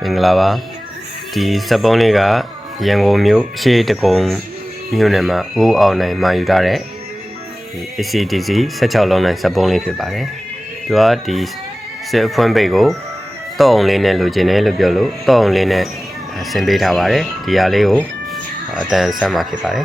မင်္ဂလာပါဒီစက်ပုံးလေးကရန်ကုန်မြို့ရှေးတကုံမြို့နယ်မှာဦးအောင်နိုင်မှာယူထားတဲ့ဒီ ACDC 16လုံးနိုင်စက်ပုံးလေးဖြစ်ပါတယ်သူကဒီစစ်အဖွင့်ပိတ်ကိုတော့အောင်လေးနဲ့လိုချင်တယ်လို့ပြောလို့တော့အောင်လေးနဲ့ဆင်ပေးထားပါတယ်ဒီဟာလေးကိုအတန်ဆက်မှာဖြစ်ပါတယ်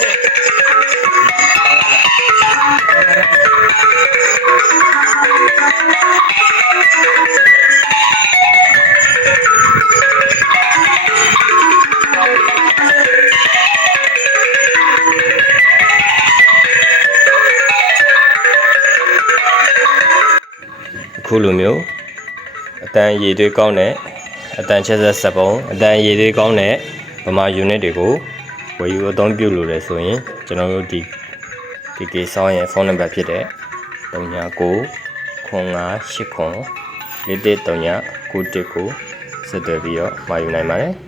ချင်မာအခုလိုမျိုးအတန်ရည်သွေးကောင်းတဲ့အတန်ချက်ဆက်စက်ပုံအတန်ရည်သွေးကောင်းတဲ့ဗမာ unit တွေကို ဝယ်ယူအသုံးပြုလို့လဲဆိုရင်ကျွန်တော်တို့ဒီ KK ဆောင်းရဲ့ဖုန်းနံပါတ်ဖြစ်တဲ့39 9589 4139 919ဆက်သွယ်ပြီးတော့မှာယူနိုင်ပါတယ်